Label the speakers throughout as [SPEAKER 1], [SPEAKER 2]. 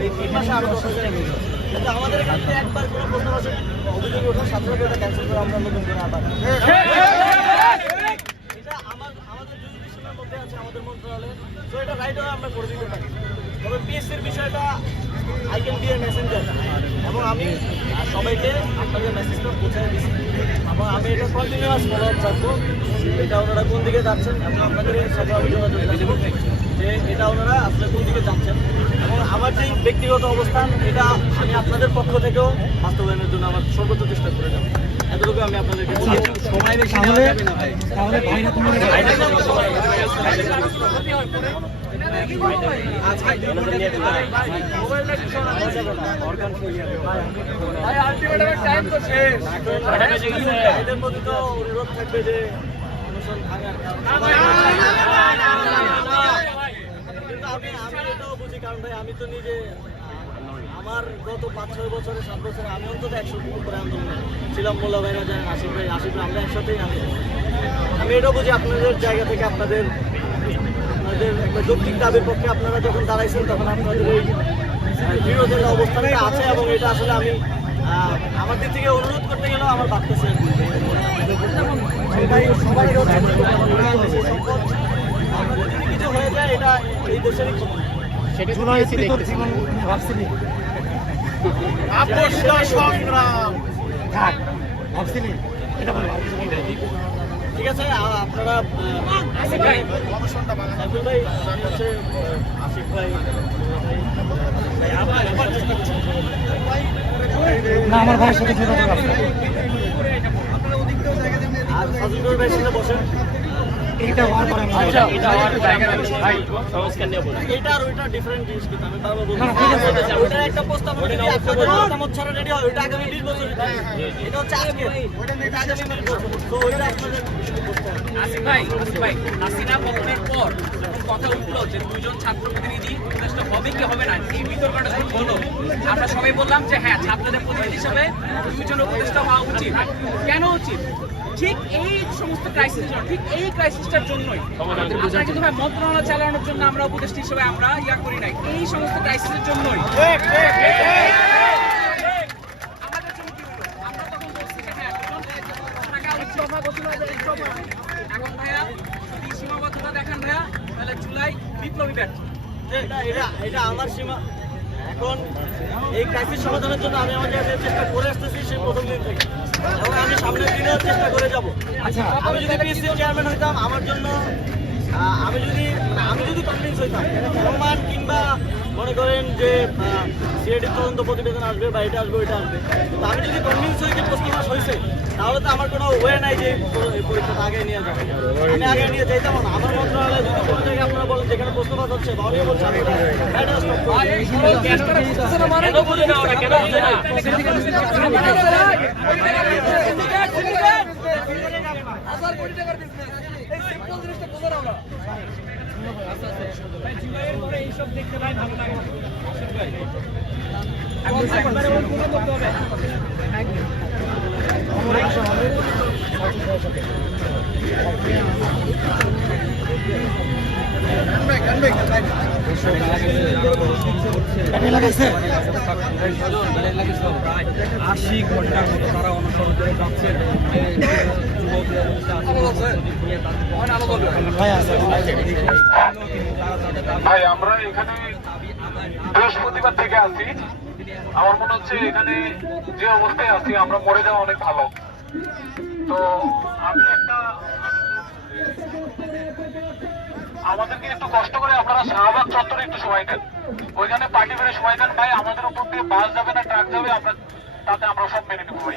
[SPEAKER 1] এই তিন মাসে আরও দশ হাজার কিন্তু আমাদের এখান থেকে একবার কোনো প্রশ্ন আসে অভিযোগ ওঠার সাথে সাথে ক্যান্সেল করে আমরা নতুন করে আবার এটা আমার আমাদের মধ্যে আছে আমাদের মন্ত্রণালয়ে তো এটা রাইট হয় আমরা করে দিতে পারি। তবে পিএসসির বিষয়টা I can be a messenger এবং আমি সবাইকে আপনাদের মেসেজটা পৌঁছায় দিচ্ছি। এবং আমি এটা কন্টিনিউয়াস ফলো আপ এটা ওনারা কোন দিকে যাচ্ছেন এবং আপনাদের সাথে আমি যোগাযোগ যে এটা ওনারা আসলে কোন দিকে যাচ্ছেন এবং আমার যে ব্যক্তিগত অবস্থান এটা আমি আপনাদের পক্ষ থেকেও বাস্তবায়নের জন্য আমার সর্বোচ্চ চেষ্টা করে যাব এতটুকু আমি আপনাদেরকে সময় বেশি
[SPEAKER 2] তাহলে
[SPEAKER 1] এদের তো অনুরোধ থাকবে যে ভাঙার কিন্তু আমি আমি এটাও বুঝি, কারণ ভাই আমি তো নিজে আমার গত পাঁচ ছয় বছরে, সাত বছরে আমি অন্তত একশো উপরে আন্দোলন ছিলাম মোল্লা ভাইরা জানেন আশিফ ভাই আশিফ ভাই, আমরা একসাথেই আমি আমি এটাও বুঝি, আপনাদের জায়গা থেকে আপনাদের আপনাদের একটা যৌক্তিক দাবির পক্ষে আপনারা যখন দাঁড়াইছেন, তখন আপনাদের এই বিরোধের অবস্থানটা আছে এবং এটা আসলে আমি আমার দিক থেকে অনুরোধ করতে গেলেও আমার ভাবতেছে সেটাই সবারই কিছু হয়ে যায় এটা এই দেশেরই ক্ষতি।
[SPEAKER 2] জুলাই তোর জীবন ভাবছিলি
[SPEAKER 1] সংগ্রাম।
[SPEAKER 2] থাক ভাবছিলি? এটা।
[SPEAKER 1] ঠিক আছে আপনারা আসিফ ভাই। আসিফ।
[SPEAKER 2] না আমার ভাইয়ের সাথে যোগাযোগ আছে।
[SPEAKER 1] আর সাজুদুর ভাইয়ের সাথে বসেন
[SPEAKER 2] হওয়ার পরে
[SPEAKER 1] এটা। আর ওইটা ডিফারেন্ট জিনিস কিন্তু আমি বলছি। ওইটা একটা প্রস্তাব যদি আপনাদের মতামত ছাড়া রেডি হয় ওইটা আগামী 20 বছর এটা হচ্ছে আজকে। এটা আগামী 20 বছর। তো ওইটা আপনাদের
[SPEAKER 3] আসিফ ভাই আসিফ ভাই হাসিনা পতনের পর যখন কথা উঠল যে দুজন ছাত্র প্রতিনিধি উপদেষ্টা হবে কি হবে না এই বিতর্কটা যখন হলো। আমরা সবাই বললাম যে হ্যাঁ ছাত্রদের প্রতিনিধি হিসাবে দুইজন উপদেষ্টা হওয়া উচিত। কেন উচিত? ঠিক এই সমস্ত ক্রাইসিস ঠিক এই ক্রাইসিসটার জন্যই। আপনারা কিন্তু ভাই মন্ত্রণালয় চালানোর জন্য আমরা উপদেষ্টা হিসেবে আমরা ইয়া করি নাই। এই সমস্ত ক্রাইসিসের জন্যই। হ্যাঁ। এখন ভাইয়া যদি সীমাবদ্ধতা দেখান ভাইয়া তাহলে জুলাই বিপ্লবী ব্যর্থ।
[SPEAKER 1] এটা এটা আমার সীমা এখন এই ক্রাইসিস সমাধানের জন্য আমি আমার জায়গায় চেষ্টা করে আসতেছি সেই প্রথম দিন থেকে। এবং আমি সামনের দিনেও চেষ্টা করে যাব।
[SPEAKER 2] আচ্ছা
[SPEAKER 1] আমি যদি পিএসসি চেয়ারম্যান হইতাম আমার জন্য আমি যদি মানে আমি যদি কনভিন্স হইতাম রহমান কিংবা মনে করেন যে সিএডির তদন্ত প্রতিবেদন আসবে বা এটা আসবে ওইটা আসবে। তো আমি যদি কনভিন্স হই যে প্রশ্ন মাস হয়েছে তাহলে তো আমার কোনো ওয়ে নাই যে এই পরীক্ষাটা আগে নিয়ে যাবে আমি আগে নিয়ে যাইতাম না আমার মন্ত্রণালয়ে যদি কোনো জায়গায় আপনারা বলেন যেখানে প্রশ্নপাত হচ্ছে বা অনেকে বলছে আমি এটা- এটা stop করব।
[SPEAKER 3] কেন বুঝে না ওরা
[SPEAKER 4] আশি ঘণ্টার মতো তারা অনুসরণ করে।
[SPEAKER 2] ভাই,
[SPEAKER 5] আমরা এখানে বৃহস্পতিবার থেকে আছি। আমার মনে হচ্ছে এখানে যে অবস্থায় আছি, আমরা মরে যাওয়া অনেক ভালো। তো আমি একটা আমাদেরকে একটু কষ্ট করে আপনারা শাহবাগ চত্বরে একটু সময় দেন। ওইখানে পার্টি করে সময় দেন। ভাই, আমাদের উপর দিয়ে বাস যাবে না ট্রাক যাবে আমরা তাতে আমরা সব মেনে নেব ভাই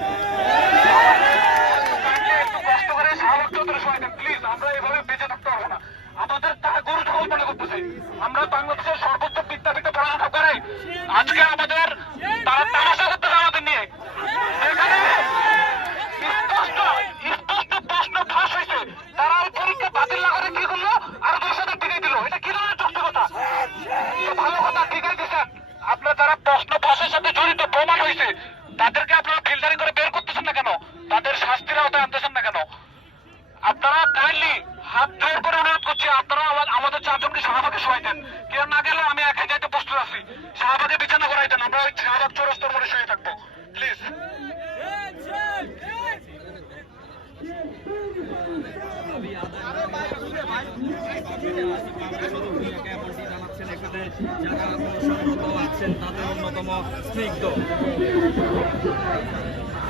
[SPEAKER 5] Kindly একটু কষ্ট করে শাহবাগ চত্বরে সময় দেন প্লিজ আমরা এভাবে বেঁচে থাকতে পারব না আমাদের তারা গরু ছাগল মনে করতেছে আমরা বাংলাদেশের সর্বোচ্চ বিদ্যাপীঠে পড়াশোনা করে। আজকে আমাদের তারা তামাশা করতেছে আমাদের নিয়ে এখানে স্পষ্ট স্পষ্ট প্রশ্ন ফাঁস হয়েছে তারা এই পরীক্ষা বাতিল না করে কি করল আর দুই সাথে টিকাই দিল এটা কি ধরনের যৌক্তিকতা তো ভালো কথা টিকাই দিচ্ছেন আপনার যারা প্রশ্ন ফাঁসের সাথে জড়িত প্রমাণ হয়েছে তাদেরকে আপনারা ফিল্টারিং করে বের করতেছেন না কেন তাদের শাস্তির আওতায় আনতেছেন না কেন আপনারা কাইন্ডলি হাত জোর করে অনুরোধ করছি আপনারা আমা- আমাদের চারজনকে শাহবাগে সবাই দেন কেউ না গেলে আমি একা যাইতে প্রস্তুত আছি শাহবাগ আমাদের বিছানা করাই দেন আমরা শাহবাগ চৌরাস্তার মোড়ে শুয়ে থাকব। প্লিজ
[SPEAKER 4] যারা আছেন তাদের অন্যতম স্নিগ্ধ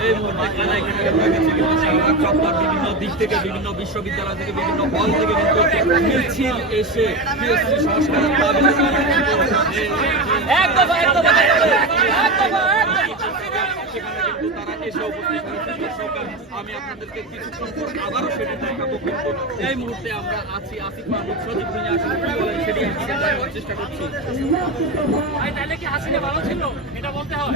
[SPEAKER 4] এই মুহূর্তে খেলা হয়ে গেছে কিন্তু শাহবাগ চত্বর বিভিন্ন দিক থেকে বিভিন্ন বিশ্ববিদ্যালয় থেকে বিভিন্ন হল থেকে কিন্তু মিছিল এসে পিএসসি দাবি দর্শক আমি আপনাদেরকে কিছুক্ষণ পর আবারও সেটি দেখাবো কিন্তু এই মুহূর্তে আমরা আছি আসিফ মাহমুদ সজীব ভুঁইয়া আসলে কি বলেন সেটি আমি জানার চেষ্টা করছি।
[SPEAKER 3] ভাই তাহলে কি হাসিনা ভালো ছিল? এটা বলতে হয়।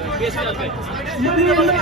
[SPEAKER 1] প্রতিনিধি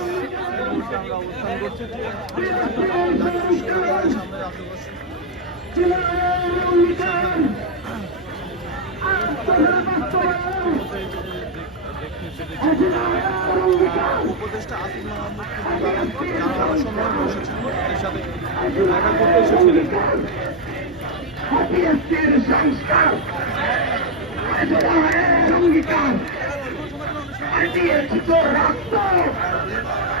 [SPEAKER 1] তো আমার এখানে আমি পিএসসি বলব আর আমি বলতে পারি আমি পিএসসি ঠিক আছে ঠিক আছে
[SPEAKER 3] সামনে একটু বসা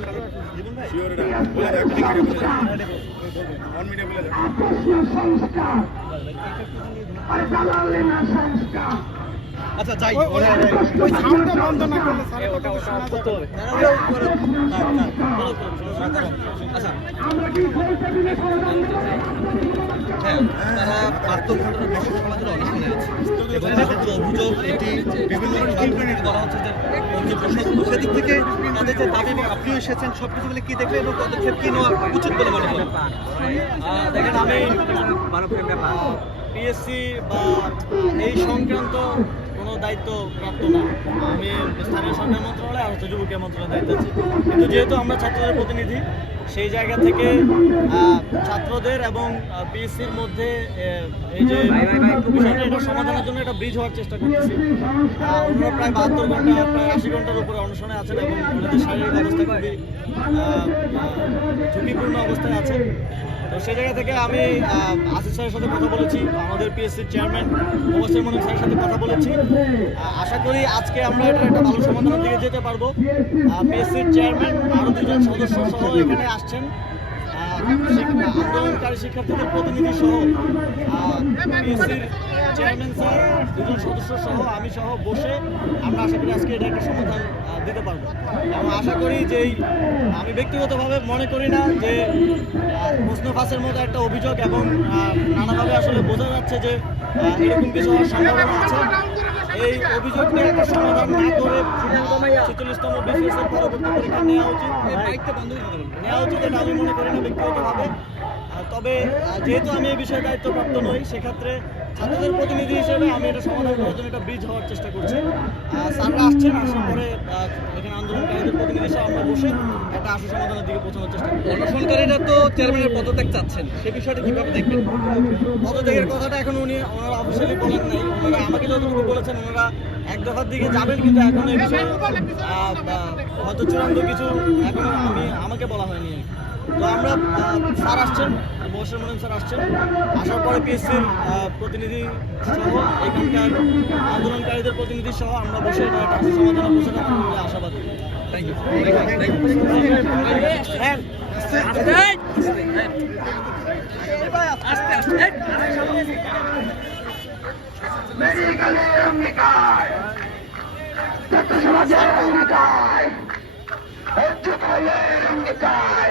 [SPEAKER 2] সাথে দেখা করতে এসেছিলেন আচ্ছা যাই ওই সাউন্ডটা বন্ধ না করলে স্যারের কথা শোনা যাবে আচ্ছা হ্যাঁ আছে এবং যে অভিযোগ এটি বিভিন্ন হচ্ছে যে প্রশাসন সেদিক থেকে তাদের যে দাবি এবং আপনিও এসেছেন সব কিছু মিলে কি দেখলেন এবং পদক্ষেপ কি নেওয়া উচিত বলে মনে করেন
[SPEAKER 1] দেখেন আমি পিএসসি বা এই সংক্রান্ত দায়িত্ব প্রাপ্ত না। আমি স্থানীয় সরকার মন্ত্রণালয় আর হচ্ছে যুবকীয় মন্ত্রণালয়ের দায়িত্ব আছে। কিন্তু যেহেতু আমরা ছাত্রদের প্রতিনিধি সেই জায়গা থেকে ছাত্রদের এবং পিএসসির মধ্যে এই যে বিষয়টা এটা সমাধানের জন্য একটা ব্রিজ হওয়ার চেষ্টা করতেছি। আহ, ওনারা প্রায় বাহাত্তর ঘণ্টা প্রায় আশি ঘণ্টার উপরে অনশনে আছেন এবং ওনাদের শারীরিক অবস্থা খুবই ঝুঁকিপূর্ণ অবস্থায় আছে। তো সেই জায়গা থেকে আমি আসিফ স্যারের সাথে কথা বলেছি আমাদের পিএসসির চেয়ারম্যান মোবাসির মনিক স্যারের সাথে কথা বলেছি। আশা করি আজকে আমরা এটা একটা ভালো সমাধানের দিকে যেতে পারব। পিএসসির চেয়ারম্যান আরও দুজন সদস্য সহ এখানে আসছেন। আন্দোলনকারী শিক্ষার্থীদের প্রতিনিধি সহ চেয়ারম্যান স্যার, দুজন সদস্য সহ, আমি সহ বসে আমরা আশা করি আজকে এটা একটা সমাধান দিতে পারব। এবং আশা করি যে আমি ব্যক্তিগতভাবে মনে করি না যে প্রশ্ন ফাঁসের মতো একটা অভিযোগ এবং নানাভাবে আসলে বোঝা যাচ্ছে যে এরকম কিছু সম্ভাবনা আছে। এই অভিযোগটা একটা সমাধান না করে ছেচল্লিশতম বিসিএস এর পরবর্তী পরীক্ষা নেওয়া উচিত। নেওয়া উচিত এটা আমি মনে করি না, ব্যক্তিগতভাবে। তবে যেহেতু আমি এই বিষয়ে দায়িত্বপ্রাপ্ত নই সেক্ষেত্রে ছাত্রদের প্রতিনিধি হিসেবে আমি এটা সমাধান করার জন্য একটা ব্রিজ হওয়ার চেষ্টা করছি। স্যাররা আসছেন আসার পরে এখানে আন্দোলনকারীদের প্রতিনিধি হিসেবে আমরা বসে একটা আশু সমাধানের দিকে পৌঁছানোর চেষ্টা করব
[SPEAKER 4] অনশনকারীরা তো চেয়ারম্যানের পদত্যাগ চাচ্ছেন সে বিষয়টা কীভাবে দেখবেন?
[SPEAKER 1] পদত্যাগের কথাটা এখন উনি ওনারা অফিসিয়ালি বলেন নাই। ওনারা আমাকে যতটুকু বলেছেন ওনারা এক দফার দিকে যাবেন কিন্তু এখন এই বিষয়ে হয়তো চূড়ান্ত কিছু এখনও আমি আমাকে বলা হয়নি। তো আমরা স্যার আসছেন বসের মনিন স্যার আসছেন। আসার পরে পিএসসির প্রতিনিধি সহ এখানকার আন্দোলনকারীদের প্রতিনিধি সহ আমরা বসে এটা একটা সমাধানে বসে থাকব বলে আশাবাদী।
[SPEAKER 4] থ্যাংক ইউ থ্যাংক ইউ
[SPEAKER 3] আস্তে আস্তে
[SPEAKER 6] মেডিকেলের অঙ্গীকার ছাত্র সমাজের অঙ্গীকার অধ্যক্ষের অঙ্গীকার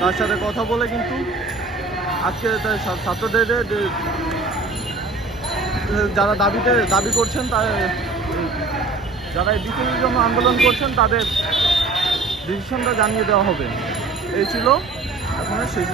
[SPEAKER 1] তার সাথে কথা বলে কিন্তু আজকে তার ছাত্রদের যারা দাবিতে, দাবি করছেন তার, যারা এই বিকেলের জন্য আন্দোলন করছেন তাদের ডিসিশনটা জানিয়ে দেওয়া হবে। এই ছিল এখন শেষ